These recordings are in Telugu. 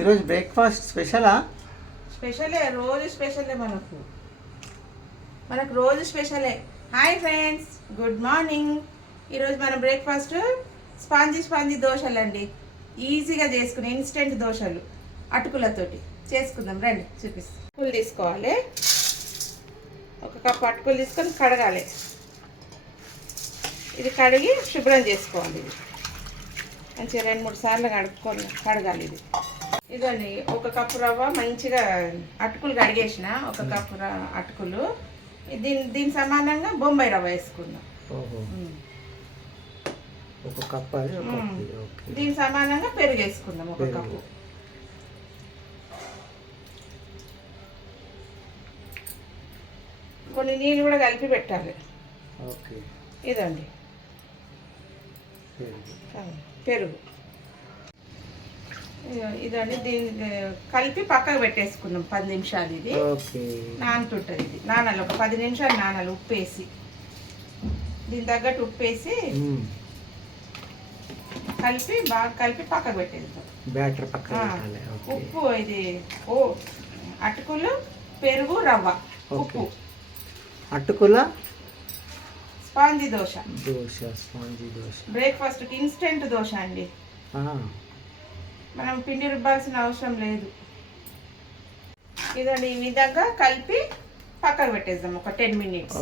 ఈరోజు బ్రేక్ఫాస్ట్ స్పెషలా? స్పెషలే, రోజు స్పెషలే మనకు రోజు స్పెషలే. Hi friends, good morning. ఈరోజు మన బ్రేక్ఫాస్ట్ స్పాంజీ దోశలు అండి. ఈజీగా చేసుకుని ఇన్స్టెంట్ దోశలు అటుకులతోటి చేసుకుందాం. రండి చూపిస్తాం. అటుకులు తీసుకోవాలి, ఒక కప్పు అటుకులు తీసుకొని కడగాలి. ఇది కడిగి శుభ్రం చేసుకోవాలి. ఇది మంచిగా 2-3 సార్లు కడగాలి. ఇదండి ఒక కప్పు రవ్వ, మంచిగా అటుకులు కడిగేసిన ఒక కప్పు అటుకులు. దీని సమానంగా బొంబాయి రవ్వ వేసుకుందాం. ఒక కప్పు. దీని సమానంగా పెరుగు వేసుకుందాం ఒక కప్పు. కొన్ని నీళ్ళు కూడా కలిపి పెట్టాలి. ఇదండి పెరుగు. ఇదండి దీన్ని కలిపి పక్కకు పెట్టేసుకున్నాం 10 నిమిషాలు. ఇది నానుతుంటుంది. ఇది నానాలి, ఒక 10 నిమిషాలు నానాలి. ఉప్పు వేసి, దీని తగ్గట్టు ఉప్పు వేసి బాగా కలిపి పక్కకు పెట్టేస్తాం. ఉప్పు, ఇది అటుకులు, పెరుగు, రవ్వ, ఉప్పు. అటుకుల స్పాంజీ దోశ. స్పాంజీ దోశ బ్రేక్ఫాస్ట్కి ఇన్స్టెంట్ దోశ అండి. మనం పిండి రుబ్బాల్సిన అవసరం లేదు. ఇదండి ఈ విధంగా కలిపి పక్కకు పెట్టేద్దాం ఒక 10 మినిట్స్,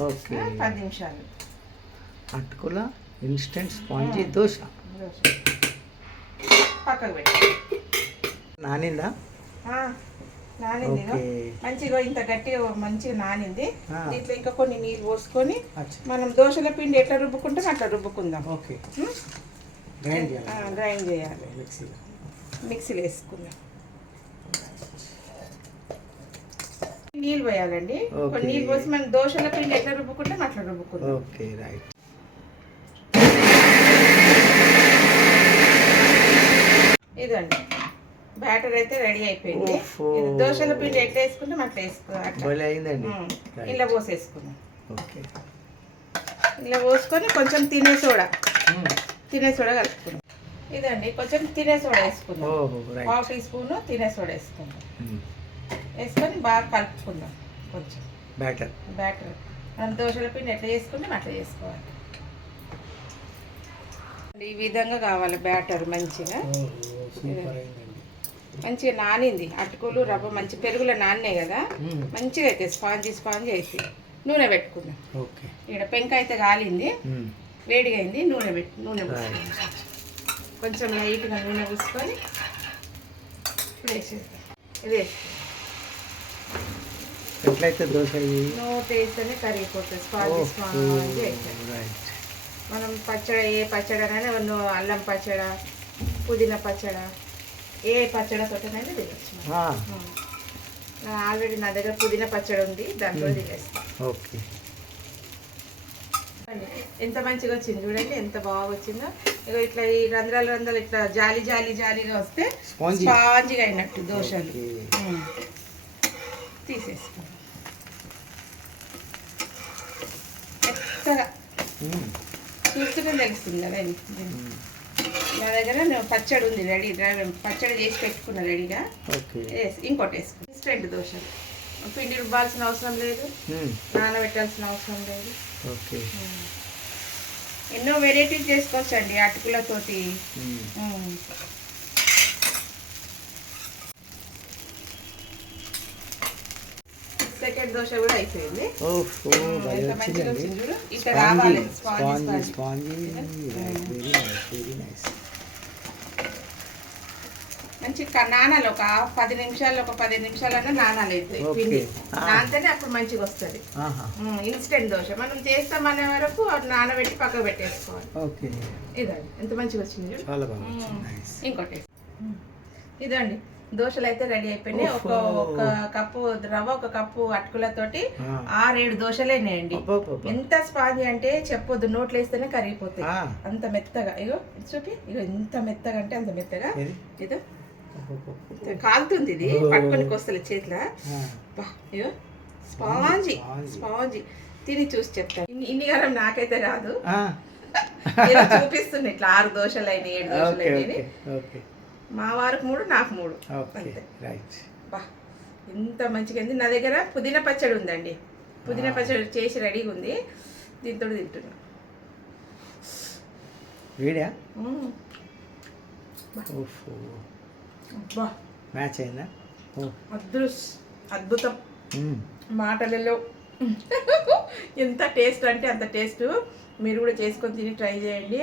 10 నిమిషాలు. అటుకుల ఇన్స్టెంట్ స్పాంజీ దోశ పక్కకు పెట్టి నానిందా? నానింది. మంచిగా ఇంత గట్టిగా మంచిగా నానింది. దీంట్లో ఇంకా కొన్ని నీళ్ళు పోసుకొని మనం దోశల పిండి ఎట్లా రుబ్బుకుంటాం అట్లా రుబ్బుకుందాం. గ్రైండ్ చేయాలి. మిక్సీలో వేసుకుందాం. నీళ్ళు పోయాలండి. కొన్ని నీళ్ళు పోసి మనం దోశల పిండి ఎట్లా రుబ్బుకుంటాం అట్లా రుబ్బుకుందాం. ఇదండి బ్యాటర్ అయితే రెడీ అయిపోయింది. దోశల పిండి ఎట్లా వేసుకుంటాం అట్లా వేసుకోవాలి. ఇలా పోసేసుకుందాం. ఇలా పోసుకొని కొంచెం తినే సోడా కలుపుకుందాం. ఇదండి కొంచెం తినే సోడా వేసుకుందాం. 1/2 టీ స్పూన్ తినే సోడా వేసుకుందాం. వేసుకొని బాగా కలుపుకుందాం. కొంచెం బ్యాటర్ మనం దోశల పిండి ఎట్లా చేసుకుంటాం అట్లా చేసుకోవాలి. ఈ విధంగా కావాలి బ్యాటర్. మంచిగా నానింది. అటుకులు రవ్వ మంచి పెరుగులో నాన్నే కదా, మంచిగా అయితే స్పాంజీ వేసి నూనె పెట్టుకుందాం. ఇక్కడ పెంక అయితే కాలింది, వేడిగా అయింది. నూనె కొంచెం లైట్గా నూనె పూసుకొని వేసేస్తాం. ఇది ఎట్లయితే దోశ నూనె వేస్తేనే కరిగిపోతుంది. స్పాంజీ అయితే మనం ఏ పచ్చడైనా అల్లం పచ్చడ, పుదీనా పచ్చడ, ఏ పచ్చడితోటైనా తినచ్చు. ఆల్రెడీ నా దగ్గర పుదీనా పచ్చడి ఉంది, దాంట్లో తినేస్తాం. ఎంత మంచిగా వచ్చింది చూడండి, ఎంత బాగా వచ్చిందో. ఇక ఇట్లా ఈ రంధ్రాలు ఇట్లా జాలీగా వస్తే స్పాంజిగా అయినట్టు దోశలు. తీసేస్తాం మెత్తగా. చూస్తూనే తెలుస్తుంది కదా. నా దగ్గర పచ్చడి ఉంది రెడీ, పచ్చడి చేసి పెట్టుకున్నా రెడీగా. ఇంకోటి వేసుకుని ఇన్స్టెంట్ దోశలు. పిండి రుబ్బాల్సిన అవసరం లేదు, నానబెట్టాల్సిన అవసరం లేదు. ఎన్నో వెరైటీస్ చేసుకోవచ్చండి అటుకులతోటి. సెకండ్ దోశ కూడా అయిపోయింది. ఎంత మంచిగా వచ్చింది చూడు. ఇట్లా రావాలి మంచిగా నానాలి. ఒక 10 నిమిషాలన్నా నానాలి. పిండి నానితేనే అప్పుడు మంచిగా వస్తుంది ఇన్స్టెంట్ దోశ. మనం చేస్తామనే వరకు నానబెట్టి పక్కకు పెట్టేసుకోవాలి. ఇదండి ఎంత మంచిగా వచ్చింది చూడు. ఇంకోటి ఇదండి దోశలు అయితే రెడీ అయిపోయినాయి. ఒక కప్పు రవ్వ, ఒక కప్పు అటుకులతోటి 6-7 దోశలు అయినాయండి. ఎంత స్పాంజీ అంటే చెప్పొద్దు, నోట్లు వేస్తేనే కరిగిపోతాయి. అంత మెత్తగా. ఇగో చూపి, ఇగో ఎంత మెత్తగా అంటే అంత మెత్తగా. ఇదో కాలుతుంది, ఇది పట్టుకొని వస్తలే చేతిలో. ఇగో స్పాంజీ తిని చూసి చెప్తాను. ఇన్ని కాలం నాకైతే రాదు, చూపిస్తుంది. ఇట్లా 6 దోశలు అయినాయి, 7 దోశలు అయినాయి. మా వారికి 3 నాకు 3 ఓకే అంతే. రైట్. బా ఎంత మంచిగా ఉంది. నా దగ్గర పుదీనా పచ్చడి ఉందండి. పుదీనా పచ్చడి చేసి రెడీగా ఉంది. దీంతో తింటున్నా. వీడియా మ్మ్. ఓఫో అబ్బా మ్యాచ్ అయిందా? ఓ అద్భుతం మాటలలో ఎంత టేస్ట్ అంటే అంత టేస్ట్. మీరు కూడా చేసుకొని తిని ట్రై చేయండి.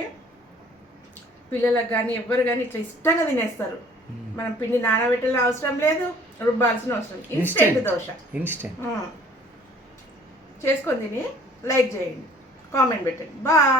పిల్లలకు కానీ ఎవ్వరు కానీ ఇట్లా ఇష్టంగా తినేస్తారు. మనం పిండి నానబెట్టాల్సిన అవసరం లేదు, రుబ్బాల్సిన అవసరం లేదు. Instant dosa instant. చేసుకొని తిని లైక్ చేయండి, కామెంట్ పెట్టండి. బాయ్.